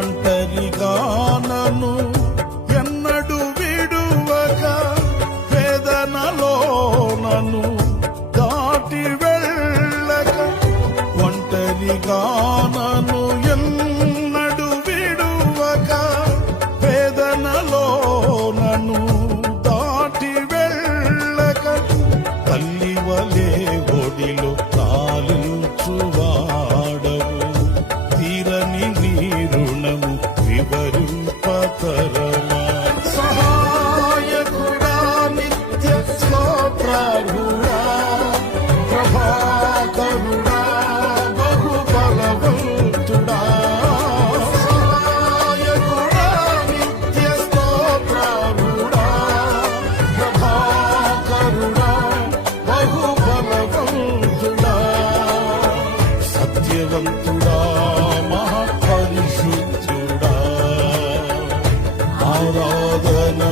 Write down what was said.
ఒంటరిగా నన్ను ఎన్నడు విడువక వేదనలో నన్ను దాటి వెళ్ళక ఒంటరిగా నన్ను ఎన్నడు విడువక వేదనలో నన్ను దాటి వెళ్ళక తల్లి వలే ఒడిలో తాలించువాడవు తీరని నీ రుణము వివరింపతరమా సహాయకుడా నిత్య స్తోత్రార్హుడా ప్రభాకరుడా బహు బలవంతుడా సహాయకుడా నిత్య స్తోత్రార్హుడా ప్రభాకరుడా బహు బలవంతుడా సత్యవంతుడా మహాపరిశుద్ధుడా ఆరాధన